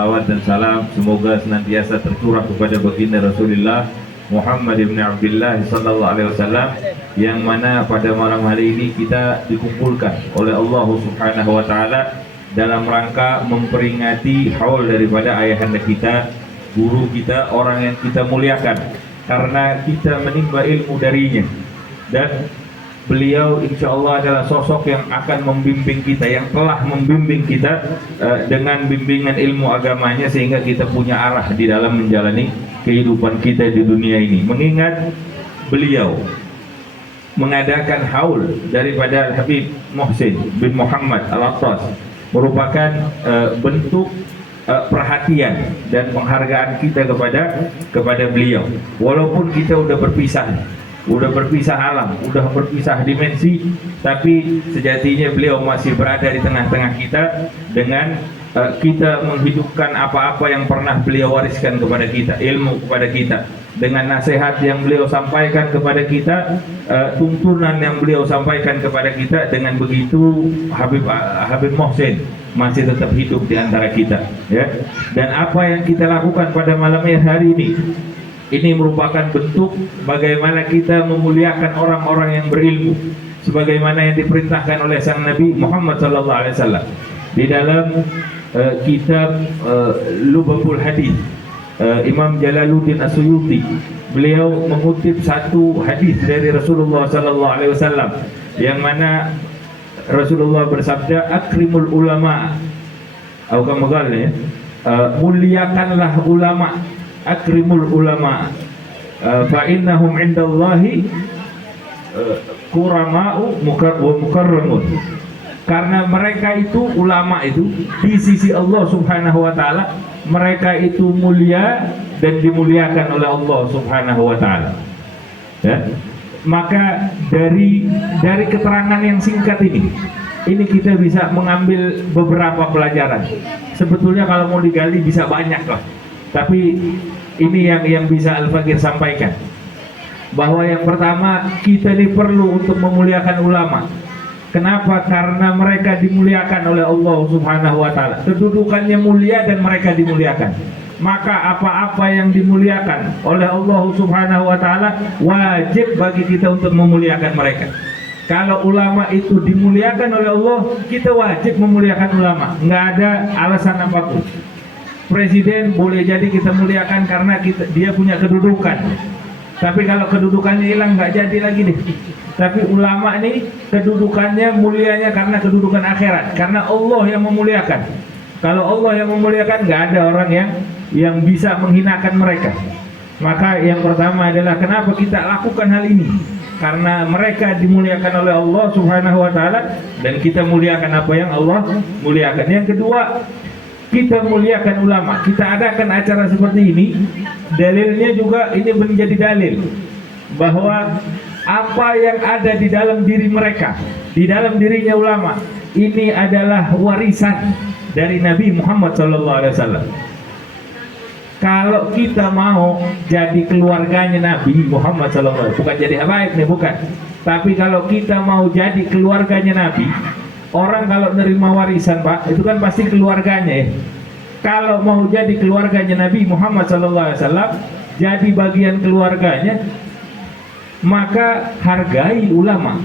salawat dan salam semoga senantiasa tercurah kepada baginda Rasulullah Muhammad ibn Abdullah sallallahu alaihi wasallam, yang mana pada malam hari ini kita dikumpulkan oleh Allah Subhanahu wa taala dalam rangka memperingati haul daripada ayahanda kita, guru kita, orang yang kita muliakan karena kita menimba ilmu darinya, dan beliau insya Allah adalah sosok yang akan membimbing kita, yang telah membimbing kita dengan bimbingan ilmu agamanya, sehingga kita punya arah di dalam menjalani kehidupan kita di dunia ini. Mengingat beliau mengadakan haul daripada Habib Muhsin bin Muhammad Al-Attas merupakan bentuk perhatian dan penghargaan kita kepada beliau. Walaupun kita udah berpisah alam, udah berpisah dimensi, tapi sejatinya beliau masih berada di tengah-tengah kita dengan kita menghidupkan apa-apa yang pernah beliau wariskan kepada kita, ilmu kepada kita, dengan nasihat yang beliau sampaikan kepada kita, tuntunan yang beliau sampaikan kepada kita. Dengan begitu Habib Muhsin masih tetap hidup di antara kita, ya. Dan apa yang kita lakukan pada malam hari ini merupakan bentuk bagaimana kita memuliakan orang-orang yang berilmu, sebagaimana yang diperintahkan oleh sang Nabi Muhammad SAW di dalam kitab Lubabul Hadis. Imam Jalaluddin As-Suyuti, beliau mengutip satu hadis dari Rasulullah SAW, yang mana Rasulullah bersabda, akrimul ulama, atau kamagalnya, muliakanlah ulama, akrimul ulama, fa innahum indallahi kurama'u wa mukarramun. Karena mereka itu, ulama itu di sisi Allah Subhanahu wa taala, mereka itu mulia dan dimuliakan oleh Allah Subhanahu wa taala. Ya. Maka dari keterangan yang singkat ini kita bisa mengambil beberapa pelajaran. Sebetulnya kalau mau digali bisa banyak lah. Tapi ini yang bisa Al-Fakir sampaikan, bahwa yang pertama, kita ini perlu untuk memuliakan ulama. Kenapa? Karena mereka dimuliakan oleh Allah Subhanahu wa taala. Kedudukannya mulia dan mereka dimuliakan. Maka apa-apa yang dimuliakan oleh Allah Subhanahu wa taala, wajib bagi kita untuk memuliakan mereka. Kalau ulama itu dimuliakan oleh Allah, kita wajib memuliakan ulama. Nggak ada alasan apapun. Presiden boleh jadi kita muliakan karena dia punya kedudukan. Tapi kalau kedudukannya hilang, nggak jadi lagi deh. Tapi ulama ini kedudukannya mulianya karena kedudukan akhirat, karena Allah yang memuliakan. Kalau Allah yang memuliakan, nggak ada orang yang bisa menghinakan mereka. Maka yang pertama adalah kenapa kita lakukan hal ini? Karena mereka dimuliakan oleh Allah Subhanahu wa taala, dan kita muliakan apa yang Allah muliakan. Yang kedua, kita muliakan ulama. Kita adakan acara seperti ini, dalilnya juga ini menjadi dalil bahwa apa yang ada di dalam diri mereka, di dalam dirinya ulama, ini adalah warisan dari Nabi Muhammad SAW. Kalau kita mau jadi keluarganya Nabi Muhammad SAW, bukan jadi habaib nih, bukan. Tapi kalau kita mau jadi keluarganya Nabi, orang kalau nerima warisan, Pak, itu kan pasti keluarganya ya. Kalau mau jadi keluarganya Nabi Muhammad SAW, jadi bagian keluarganya, maka hargai ulama.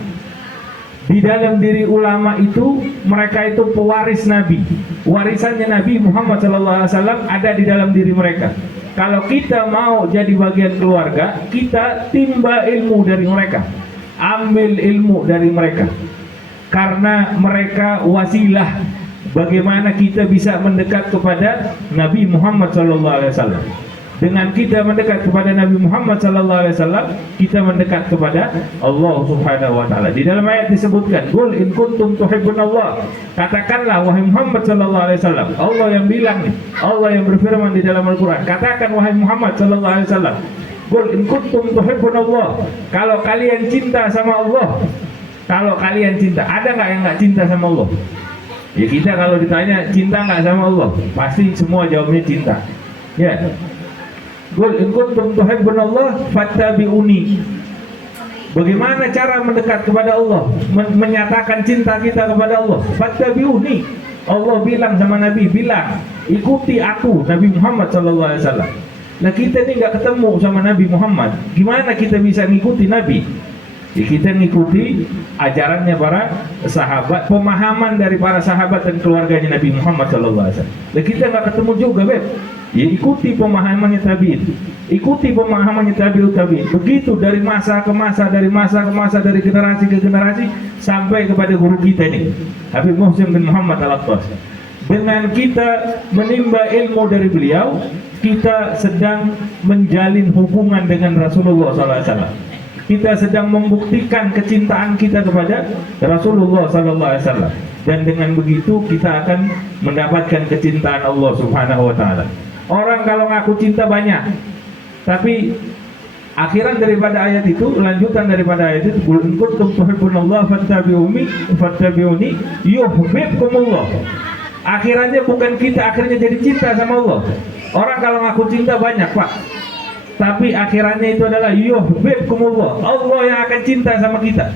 Di dalam diri ulama itu, mereka itu pewaris Nabi. Warisannya Nabi Muhammad SAW ada di dalam diri mereka. Kalau kita mau jadi bagian keluarga, kita timba ilmu dari mereka, ambil ilmu dari mereka, karena mereka wasilah bagaimana kita bisa mendekat kepada Nabi Muhammad SAW. Dengan kita mendekat kepada Nabi Muhammad SAW, kita mendekat kepada Allah Subhanahu wa taala. Di dalam ayat disebutkan, "Qul in kuntum tuhibbunallah." Katakanlah wahai Muhammad SAW. Allah yang bilang nih, Allah yang berfirman di dalam Al-Qur'an. Katakan wahai Muhammad SAW, "Qul in kuntum tuhibbunallah." Kalau kalian cinta sama Allah, kalau kalian cinta, ada nggak yang nggak cinta sama Allah? Ya, kita kalau ditanya cinta nggak sama Allah, pasti semua jawabnya cinta. Ya. Qul in kuntum tuhibbunallah fattabi'uni. Bagaimana cara mendekat kepada Allah? Menyatakan cinta kita kepada Allah. Fattabi'uni. Allah bilang sama Nabi, bilang ikuti aku, Nabi Muhammad SAW. Nah kita ini nggak ketemu sama Nabi Muhammad, gimana kita bisa ngikuti Nabi? Ya, kita ngikuti ajarannya para sahabat, pemahaman dari para sahabat dan keluarganya Nabi Muhammad SAW. Nah kita nggak ketemu juga, Beb. Ya ikuti pemahamannya tabi'in, ikuti pemahamannya tabi'ut tabi'in. Begitu dari masa ke masa, dari masa ke masa, dari generasi ke generasi sampai kepada guru kita ini, Habib Muhsin bin Muhammad Al-Attas. Dengan kita menimba ilmu dari beliau, kita sedang menjalin hubungan dengan Rasulullah SAW. Kita sedang membuktikan kecintaan kita kepada Rasulullah SAW. Dan dengan begitu kita akan mendapatkan kecintaan Allah Subhanahu Wa Taala. Orang kalau ngaku cinta banyak, tapi akhiran daripada ayat itu, lanjutan daripada ayat itu, qul in kuntum tuhibbunallah fattabi'uni yuhibbukumullah. Akhirannya bukan kita akhirnya jadi cinta sama Allah. Orang kalau ngaku cinta banyak, Pak, tapi akhirannya itu adalah yuhibbukumullah. Allah yang akan cinta sama kita.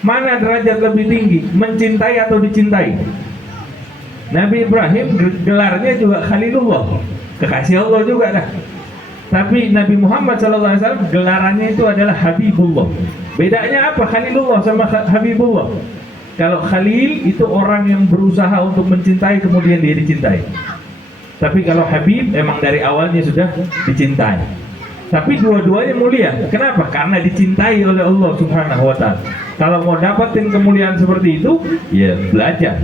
Mana derajat lebih tinggi, mencintai atau dicintai? Nabi Ibrahim gelarnya juga Khalilullah, kekasih Allah juga dah. Tapi Nabi Muhammad SAW gelarannya itu adalah Habibullah. Bedanya apa Khalilullah sama Habibullah? Kalau Khalil itu orang yang berusaha untuk mencintai kemudian dia dicintai. Tapi kalau Habib emang dari awalnya sudah dicintai. Tapi dua-duanya mulia. Kenapa? Karena dicintai oleh Allah Subhanahu Wa Taala. Kalau mau dapetin kemuliaan seperti itu, ya belajar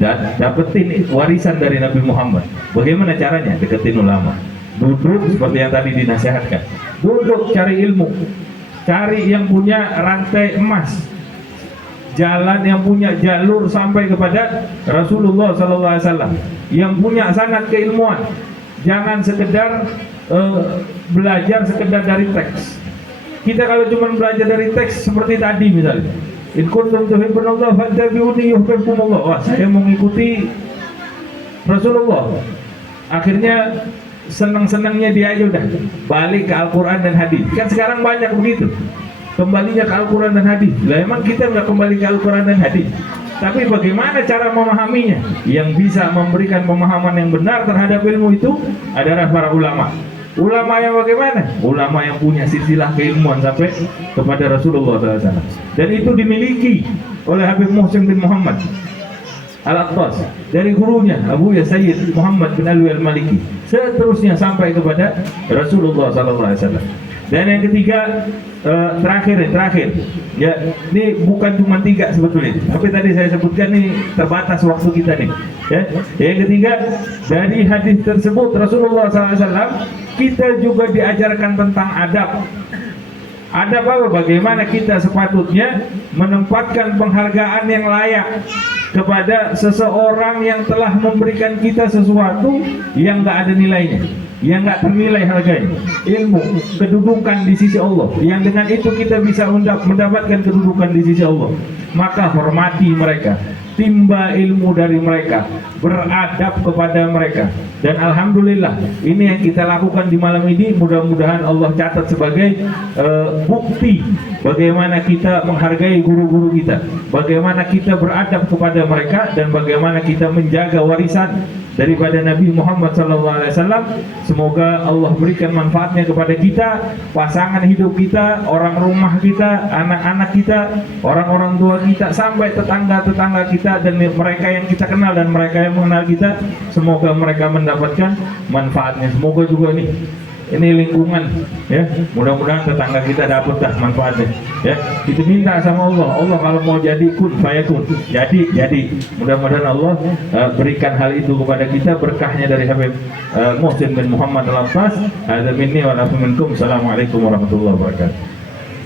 dan dapetin warisan dari Nabi Muhammad. Bagaimana caranya? Deketin ulama, duduk seperti yang tadi dinasihatkan, duduk cari ilmu, cari yang punya rantai emas, jalan yang punya jalur sampai kepada Rasulullah SAW, yang punya sanad keilmuan. Jangan sekedar belajar sekedar dari teks. Kita kalau cuma belajar dari teks seperti tadi misalnya, in kuntum tuhibbunallah fattabi'uni yuhibbukumullah. Wah, saya mau mengikuti Rasulullah. Akhirnya senang-senangnya dia aja udah balik ke Al-Quran dan hadis. Kan sekarang banyak begitu, kembalinya ke Al-Quran dan hadis. Lah emang kita nggak kembali ke Al-Quran dan hadis. Tapi bagaimana cara memahaminya? Yang bisa memberikan pemahaman yang benar terhadap ilmu itu adalah para ulama. Ulama yang bagaimana? Ulama yang punya silsilah keilmuan sampai kepada Rasulullah SAW. Dan itu dimiliki oleh Habib Muhsin bin Muhammad Al-Attas dari gurunya Abu Ya Sayyid Muhammad bin Alwi Al-Maliki, seterusnya sampai kepada Rasulullah SAW. Dan yang ketiga, terakhir ya, ini bukan cuma 3 sebetulnya, tapi tadi saya sebutkan nih terbatas waktu kita nih ya. Yang ketiga, dari hadis tersebut Rasulullah SAW kita juga diajarkan tentang adab. Adab apa? Bagaimana kita sepatutnya menempatkan penghargaan yang layak kepada seseorang yang telah memberikan kita sesuatu yang nggak ada nilainya, yang nggak ternilai harganya, ilmu, kedudukan di sisi Allah, yang dengan itu kita bisa mendapatkan kedudukan di sisi Allah. Maka hormati mereka, timba ilmu dari mereka, beradab kepada mereka. Dan alhamdulillah ini yang kita lakukan di malam ini, mudah-mudahan Allah catat sebagai bukti bagaimana kita menghargai guru-guru kita, bagaimana kita beradab kepada mereka, dan bagaimana kita menjaga warisan daripada Nabi Muhammad SAW. Semoga Allah berikan manfaatnya kepada kita, pasangan hidup kita, orang rumah kita, anak-anak kita, orang-orang tua kita, sampai tetangga-tetangga kita, dan mereka yang kita kenal dan mereka yang mengenal kita. Semoga mereka mendapatkan manfaatnya. Semoga juga ini lingkungan ya, mudah-mudahan tetangga kita dapat dah manfaatnya ya. Kita minta sama Allah kalau mau jadi kun fayakun, jadi mudah-mudahan Allah berikan hal itu kepada kita, berkahnya dari Habib Muhsin bin Muhammad Al-Attas. Hadza minni wa lakum minkum. Assalamualaikum warahmatullahi wabarakatuh.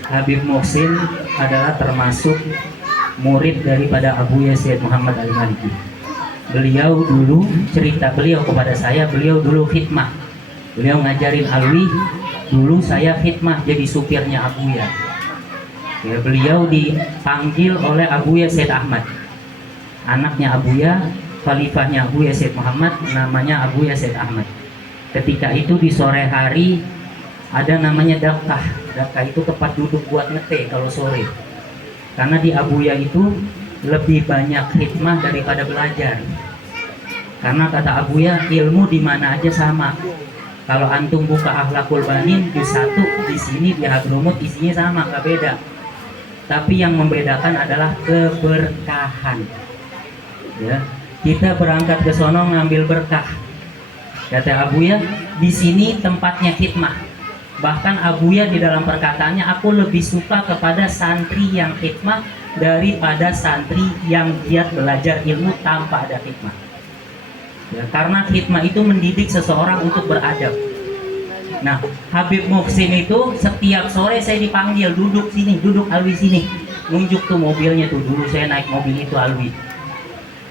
Habib Muhsin adalah termasuk murid daripada Abu Yazid Muhammad Al-Maliki. Beliau dulu cerita beliau kepada saya, beliau dulu khidmah. Beliau ngajarin Alwi, dulu saya khidmah jadi supirnya Abuya. Ya, beliau dipanggil oleh Abuya Said Ahmad, anaknya Abuya, khalifahnya Abuya Said Muhammad, namanya Abuya Said Ahmad. Ketika itu di sore hari ada namanya dakah. Dakah itu tempat duduk buat ngete kalau sore. Karena di Abuya itu lebih banyak hikmah daripada belajar. Karena kata Abuya, ilmu di mana aja sama. Kalau antum buka Akhlakul Banin juz 1 di sini di Hadromut isinya sama, nggak beda. Tapi yang membedakan adalah keberkahan. Ya, kita berangkat ke sono ngambil berkah. Kata Abuya, di sini tempatnya hikmah. Bahkan Abuya di dalam perkataannya, aku lebih suka kepada santri yang hikmah daripada santri yang giat belajar ilmu tanpa ada hikmah. Ya, karena hikmah itu mendidik seseorang untuk beradab. Nah, Habib Muhsin itu setiap sore saya dipanggil, duduk sini, duduk Alwi sini. Nunjuk tuh mobilnya tuh, dulu saya naik mobil itu Alwi.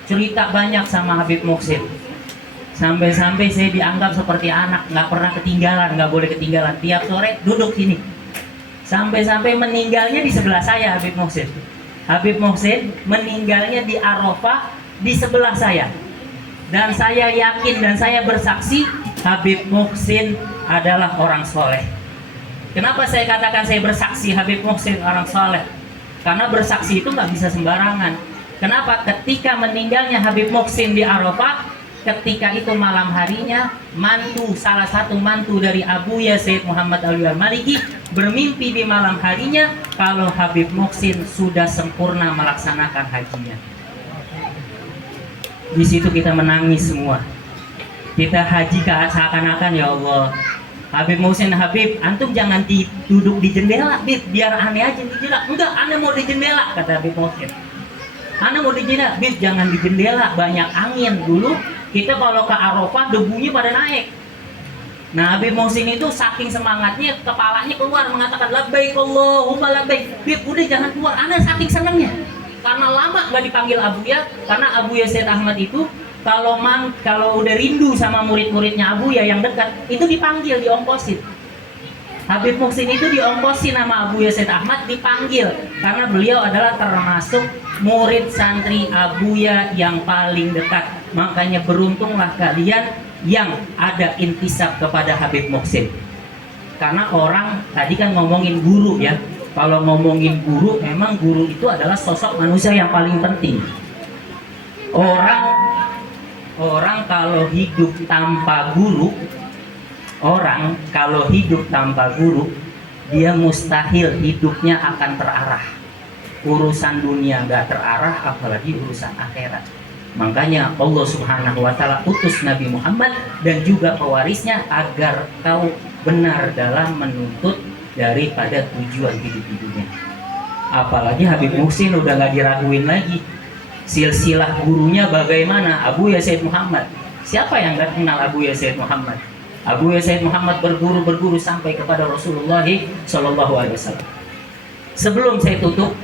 Cerita banyak sama Habib Muhsin. Sampai-sampai saya dianggap seperti anak, nggak pernah ketinggalan, nggak boleh ketinggalan. Tiap sore duduk sini. Sampai-sampai meninggalnya di sebelah saya Habib Muhsin. Habib Muhsin meninggalnya di Arafah di sebelah saya. Dan saya yakin dan saya bersaksi Habib Muhsin adalah orang soleh. Kenapa saya katakan saya bersaksi Habib Muhsin orang soleh? Karena bersaksi itu nggak bisa sembarangan. Kenapa? Ketika meninggalnya Habib Muhsin di Arafah, ketika itu malam harinya, salah satu mantu dari Abuya Sayyid Muhammad Alwi Al-Maliki bermimpi di malam harinya kalau Habib Muhsin sudah sempurna melaksanakan hajinya. Di situ kita menangis semua. Kita haji seakan-akan, ya Allah, Habib Muhsin, Habib, antum jangan duduk di jendela, Habib, biar aneh aja di jendela. Enggak, aneh mau di jendela, kata Habib Muhsin. Aneh mau di jendela, Habib, jangan di jendela, banyak angin. Dulu kita kalau ke Arafah debunya pada naik. Nah, Habib Muhsin itu saking semangatnya, kepalanya keluar mengatakan labbaik Allahumma labbaik. Habib, udah jangan keluar, aneh saking senangnya. Karena lama nggak dipanggil Abuya, karena Abuya Said Ahmad itu kalau udah rindu sama murid-muridnya Abuya yang dekat, itu dipanggil, diongkosin. Habib Muhsin itu diongkosin nama Abuya Said Ahmad, dipanggil karena beliau adalah termasuk murid santri Abuya yang paling dekat. Makanya beruntunglah kalian yang ada intisab kepada Habib Muhsin. Karena orang tadi kan ngomongin guru ya. Kalau ngomongin guru, memang guru itu adalah sosok manusia yang paling penting. Orang kalau hidup tanpa guru, dia mustahil hidupnya akan terarah. Urusan dunia gak terarah, apalagi urusan akhirat. Makanya Allah Subhanahu wa Ta'ala utus Nabi Muhammad dan juga pewarisnya agar kau benar dalam menuntut daripada tujuan hidup di dunia. Apalagi Habib Muhsin udah gak diraguin lagi. Silsilah gurunya bagaimana? Abuya Sayyid Muhammad. Siapa yang gak kenal Abuya Sayyid Muhammad? Abuya Sayyid Muhammad berguru sampai kepada Rasulullah SAW. Sebelum saya tutup,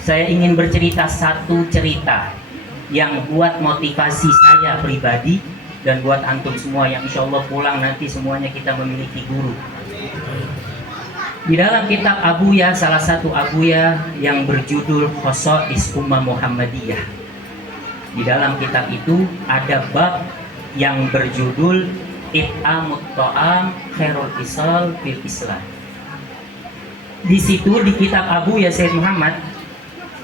saya ingin bercerita satu cerita yang buat motivasi saya pribadi dan buat antum semua yang insya Allah pulang nanti semuanya kita memiliki guru. Di dalam kitab Abuya, salah satu Abuya yang berjudul Khosais Ummah Muhammadiyah. Di dalam kitab itu ada bab yang berjudul It'amut Ta'am Khairul Isal fil Islam. Di situ di kitab Abuya Sayyid Muhammad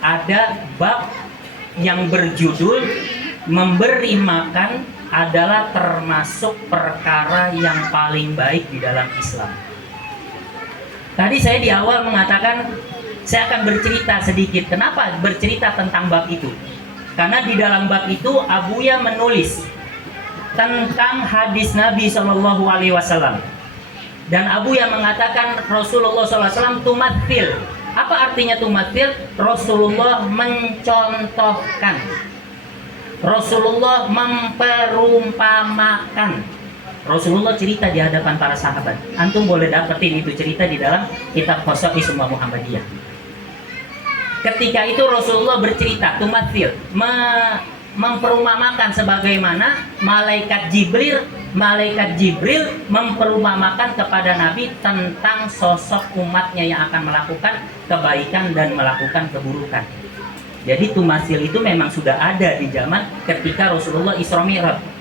ada bab yang berjudul memberi makan adalah termasuk perkara yang paling baik di dalam Islam. Tadi saya di awal mengatakan saya akan bercerita sedikit. Kenapa bercerita tentang bab itu? Karena di dalam bab itu Abuya menulis tentang hadis Nabi SAW. Dan Abuya mengatakan Rasulullah SAW tumathil. Apa artinya tumathil? Rasulullah mencontohkan. Rasulullah memperumpamakan. Rasulullah cerita di hadapan para sahabat. Antum boleh dapetin itu cerita di dalam kitab Khosais Ummah Muhammadiyah. Ketika itu Rasulullah bercerita, tumathil, memperumpamakan sebagaimana malaikat Jibril memperumpamakan kepada Nabi tentang sosok umatnya yang akan melakukan kebaikan dan melakukan keburukan. Jadi tumathil itu memang sudah ada di zaman ketika Rasulullah Isra Mi'raj.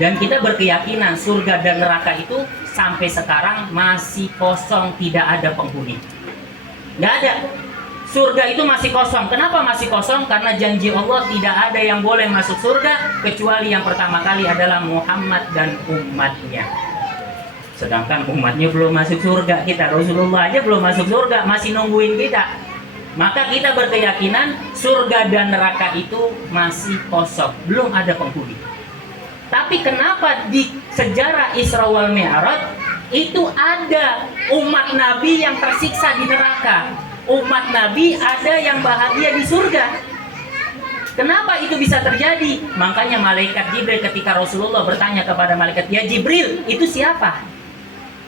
Dan kita berkeyakinan surga dan neraka itu sampai sekarang masih kosong, tidak ada penghuni. Nggak ada. surga itu masih kosong. Kenapa masih kosong? Karena janji Allah tidak ada yang boleh masuk surga kecuali yang pertama kali adalah Muhammad dan umatnya. Sedangkan umatnya belum masuk surga, kita Rasulullah aja belum masuk surga, masih nungguin kita. Maka kita berkeyakinan surga dan neraka itu masih kosong, belum ada penghuni. Tapi kenapa di sejarah Isra wal Mi'raj itu ada umat Nabi yang tersiksa di neraka, umat Nabi ada yang bahagia di surga? Kenapa itu bisa terjadi? Makanya malaikat Jibril ketika Rasulullah bertanya kepada malaikat, "Ya Jibril, itu siapa?"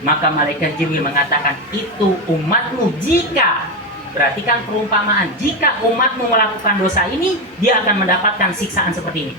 Maka malaikat Jibril mengatakan, "Itu umatmu jika," berarti kan perumpamaan, jika umatmu melakukan dosa ini, dia akan mendapatkan siksaan seperti ini.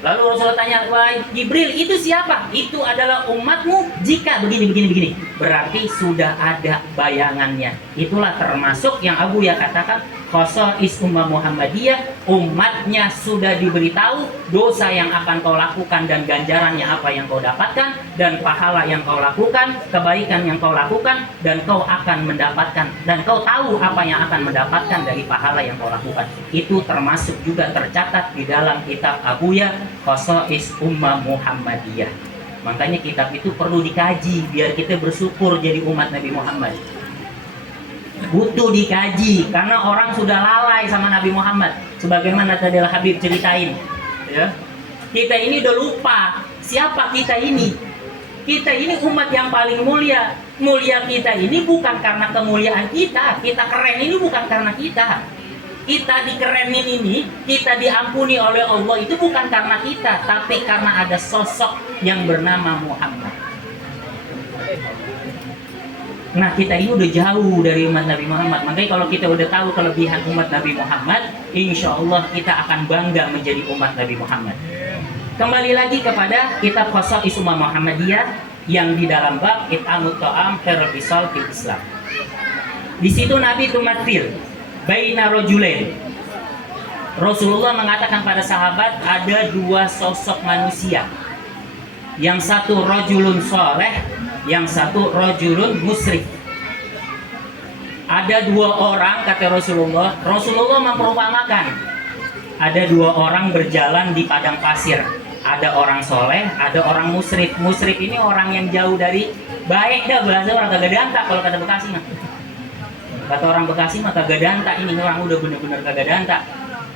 Lalu Rasulullah tanya, "Wahai Jibril, itu siapa?" "Itu adalah umatmu jika begini." Berarti sudah ada bayangannya. Itulah termasuk yang Abu Ya katakan, khosais ummah Muhammadiyah, umatnya sudah diberitahu dosa yang akan kau lakukan dan ganjarannya apa yang kau dapatkan, dan pahala yang kau lakukan, kebaikan yang kau lakukan, dan kau akan mendapatkan, dan kau tahu apa yang akan mendapatkan dari pahala yang kau lakukan. Itu termasuk juga tercatat di dalam kitab Abu Ya, khosais ummah Muhammadiyah. Makanya kitab itu perlu dikaji biar kita bersyukur jadi umat Nabi Muhammad. Butuh dikaji karena orang sudah lalai sama Nabi Muhammad. Sebagaimana tadi Habib ceritain, ya. Kita ini udah lupa siapa kita ini. Kita ini umat yang paling mulia. Mulia kita ini bukan karena kemuliaan kita. Kita keren ini bukan karena kita. Kita dikerenin ini, kita diampuni oleh Allah itu bukan karena kita, tapi karena ada sosok yang bernama Muhammad. Nah, kita ini udah jauh dari umat Nabi Muhammad. Makanya kalau kita udah tahu kelebihan umat Nabi Muhammad, insya Allah kita akan bangga menjadi umat Nabi Muhammad. Kembali lagi kepada kitab Khosais Ummah Muhammadiyah yang di dalam bab It'amut Ta'am Khairul Fisal fil Islam. Di situ Nabi tumatil baina rajulain. Rasulullah mengatakan pada sahabat ada dua sosok manusia. Yang satu rajulun soleh, yang satu rajulun musrif. Ada dua orang, kata Rasulullah. Rasulullah memperumpamakan ada dua orang berjalan di padang pasir. Ada orang soleh, ada orang musrif. Musrif ini orang yang jauh dari baik, dah bahasa orang kagak danta kalau kata Bekasi mah. Kata orang Bekasi mah kagak danta, ini orang udah bener-bener kagak danta.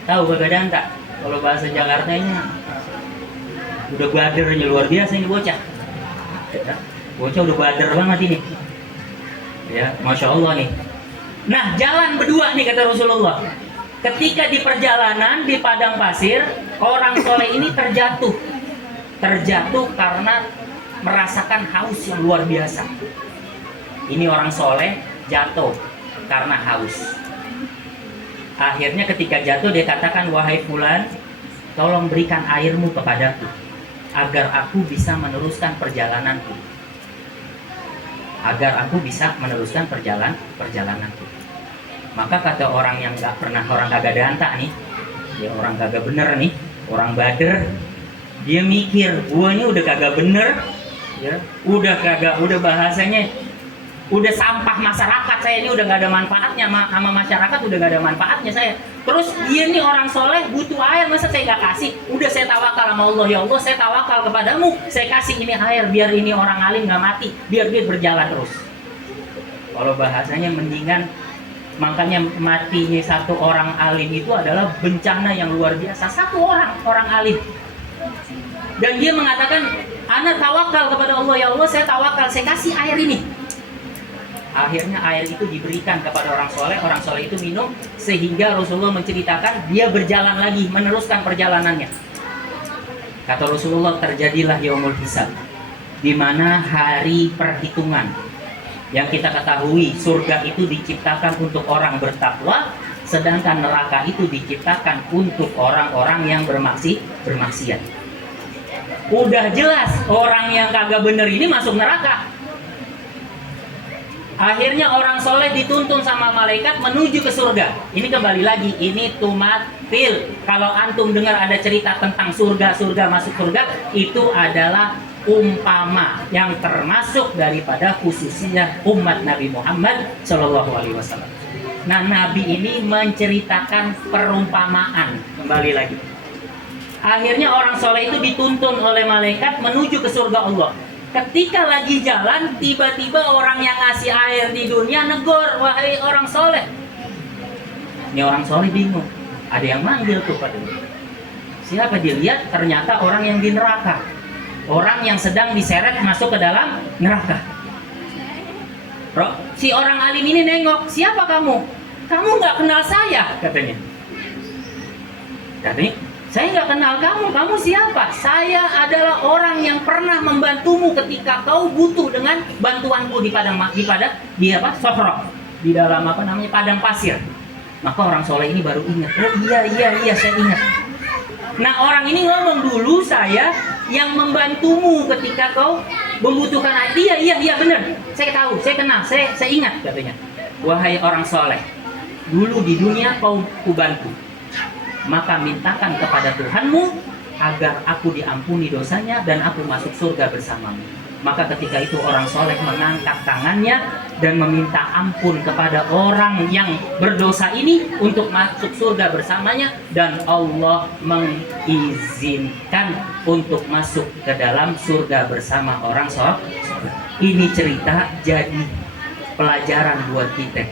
Tahu kagak danta? Kalau bahasa Jakartanya udah badernya luar biasa ini bocah. Bocah udah bader banget ini. Ya, Masya Allah nih. Nah, jalan berdua nih kata Rasulullah. Ketika di perjalanan di padang pasir, orang soleh ini terjatuh. Terjatuh karena merasakan haus yang luar biasa. Ini orang soleh jatuh karena haus. Akhirnya ketika jatuh dia katakan, "Wahai fulan, tolong berikan airmu kepadaku agar aku bisa meneruskan perjalananku." Agar aku bisa meneruskan perjalananku. Maka kata orang yang nggak pernah, orang kagak danta nih, ya orang kagak bener nih, orang bader, dia mikir, gua ini udah kagak bener, ya, udah bahasanya, udah sampah masyarakat saya ini, udah nggak ada manfaatnya sama masyarakat, udah nggak ada manfaatnya saya. Terus dia nih orang soleh butuh air, masa saya nggak kasih? Udah saya tawakal sama Allah, ya Allah saya tawakal kepadamu, saya kasih ini air biar ini orang alim nggak mati, biar dia berjalan terus. Kalau bahasanya mendingan, makanya matinya satu orang alim itu adalah bencana yang luar biasa. Satu orang alim, dan dia mengatakan, "Ana tawakal kepada Allah, ya Allah saya tawakal, saya kasih air ini." Akhirnya air itu diberikan kepada orang soleh itu minum, sehingga Rasulullah menceritakan dia berjalan lagi, meneruskan perjalanannya. Kata Rasulullah, terjadilah yaumul hisab, di mana hari perhitungan. Yang kita ketahui surga itu diciptakan untuk orang bertakwa, sedangkan neraka itu diciptakan untuk orang-orang yang bermaksiat. Udah jelas orang yang kagak bener ini masuk neraka. Akhirnya orang soleh dituntun sama malaikat menuju ke surga. Ini kembali lagi, ini tumatil. Kalau antum dengar ada cerita tentang surga masuk surga, itu adalah umpama yang termasuk daripada khususnya umat Nabi Muhammad Shallallahu Alaihi Wasallam. Nah, Nabi ini menceritakan perumpamaan. Kembali lagi. Akhirnya orang soleh itu dituntun oleh malaikat menuju ke surga Allah. Ketika lagi jalan, tiba-tiba orang yang ngasih air di dunia negor, wahai orang soleh. Ini orang soleh bingung. Ada yang manggil tuh pada dia. Siapa dilihat? Ternyata orang yang di neraka. Orang yang sedang diseret masuk ke dalam neraka. Si orang alim ini nengok, siapa kamu? Kamu nggak kenal saya, katanya. Katanya, saya nggak kenal kamu. Kamu siapa? Saya adalah orang yang pernah membantumu ketika kau butuh dengan bantuanku di Sohrok, di dalam padang pasir. Maka orang soleh ini baru ingat. Oh iya saya ingat. Nah orang ini ngomong, dulu saya yang membantumu ketika kau membutuhkan air. Iya benar. Saya tahu, saya kenal, saya ingat, katanya. Wahai orang soleh, dulu di dunia kau kubantu. Maka mintakan kepada Tuhanmu agar aku diampuni dosanya dan aku masuk surga bersamamu. Maka ketika itu orang soleh mengangkat tangannya dan meminta ampun kepada orang yang berdosa ini untuk masuk surga bersamanya, dan Allah mengizinkan untuk masuk ke dalam surga bersama orang soleh. Ini cerita jadi pelajaran buat kita,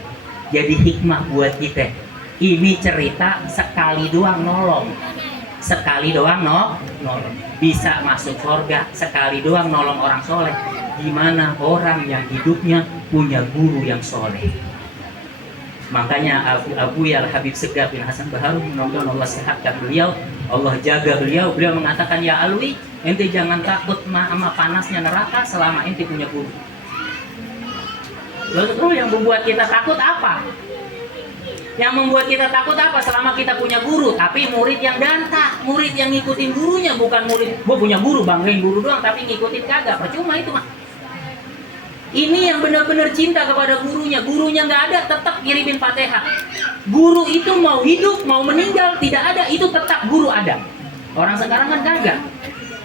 jadi hikmah buat kita. Ini cerita sekali doang nolong, bisa masuk surga, sekali doang nolong orang soleh. Gimana orang yang hidupnya punya guru yang soleh? Makanya Abu Al-Habib Segaf bin Hasan Baharu, mudah-mudahan Allah sehatkan beliau, Allah jaga beliau. Beliau mengatakan, ya Alwi, ente jangan takut sama panasnya neraka selama ente punya guru. Lalu yang membuat kita takut apa? Yang membuat kita takut apa? Selama kita punya guru, tapi murid yang danta, murid yang ngikutin gurunya, bukan murid gue punya guru, banggain guru doang, tapi ngikutin kagak, percuma itu mah. Ini yang benar-benar cinta kepada gurunya nggak ada, tetap kirimin Fatihah. Guru itu mau hidup, mau meninggal, tidak ada, itu tetap guru ada. Orang sekarang kan kagak.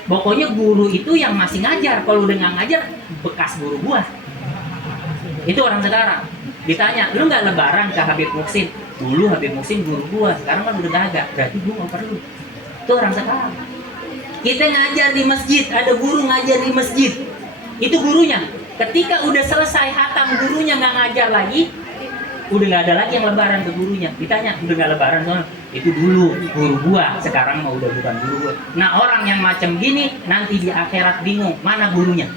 Pokoknya guru itu yang masih ngajar, kalau udah nggak ngajar, bekas guru gua. Itu orang sekarang. Ditanya, lu nggak lebaran ke Habib Muksin? Dulu Habib Muksin guru gua, sekarang kan udah kagak, berarti gua nggak perlu. Itu orang sekarang. Kita ngajar di masjid, ada guru ngajar di masjid, itu gurunya. Ketika udah selesai hatam, gurunya nggak ngajar lagi, udah nggak ada lagi yang lebaran ke gurunya. Ditanya, udah nggak lebaran soalnya? Itu dulu guru gua, sekarang mah udah bukan guru gua. Nah orang yang macam gini nanti di akhirat bingung mana gurunya.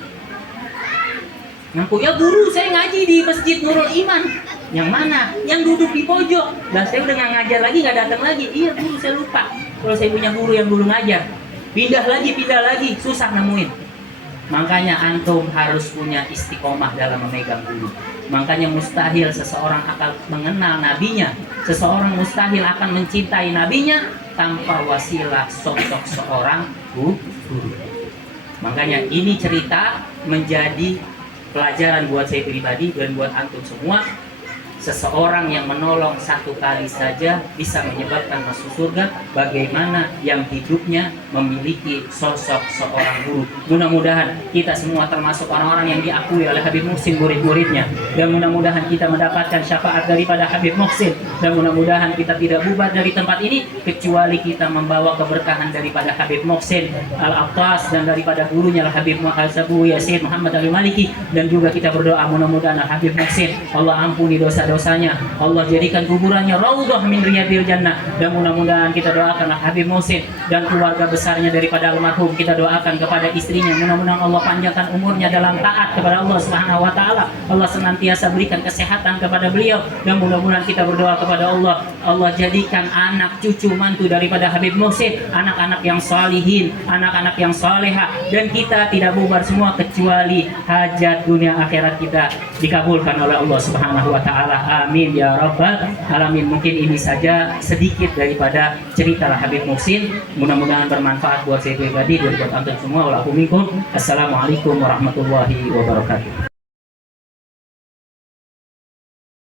Ngaku, ya guru saya ngaji di Masjid Nurul Iman. Yang mana? Yang duduk di pojok. Dan saya udah nggak ngajar lagi, nggak datang lagi. Iya guru, saya lupa. Kalau saya punya guru yang dulu ngajar, pindah lagi, susah nemuin. Makanya antum harus punya istiqomah dalam memegang guru. Makanya mustahil seseorang akan mengenal nabinya, seseorang mustahil akan mencintai nabinya tanpa wasilah sosok seorang guru. Makanya ini cerita menjadi pelajaran buat saya pribadi dan buat antum semua. Seseorang yang menolong satu kali saja bisa menyebabkan masuk surga. Bagaimana yang hidupnya memiliki sosok seorang guru. Mudah-mudahan kita semua termasuk orang-orang yang diakui oleh Habib Muksin murid-muridnya. Dan mudah-mudahan kita mendapatkan syafaat daripada Habib Muksin. Dan mudah-mudahan kita tidak bubar dari tempat ini kecuali kita membawa keberkahan daripada Habib Muksin Al-Aqtas dan daripada gurunya Habib Al-Sabu Yasin Muhammad Al-Maliki. Dan juga kita berdoa mudah-mudahan Habib Muksin Allah ampuni dosa-dosanya, Allah jadikan kuburannya raudhah min riyadil jannah. Dan mudah-mudahan kita doakan Habib Muksin dan keluarga besarnya daripada almarhum. Kita doakan kepada istrinya, mudah-mudahan Allah panjangkan umurnya dalam taat kepada Allah Subhanahu wa taala. Allah senantiasa berikan kesehatan kepada beliau. Dan mudah-mudahan kita berdoa kepada Allah, Allah jadikan anak cucu mantu daripada Habib Muksin anak-anak yang salihin, anak-anak yang salehah. Dan kita tidak bubar semua kecuali hajat dunia akhirat kita dikabulkan oleh Allah Subhanahu wa taala. Amin ya rabbal alamin. Mungkin ini saja sedikit daripada cerita Habib Muksin. Mudah-mudahan bermanfaat buat saya pribadi dan buat antum semua. Assalamualaikum warahmatullahi wabarakatuh.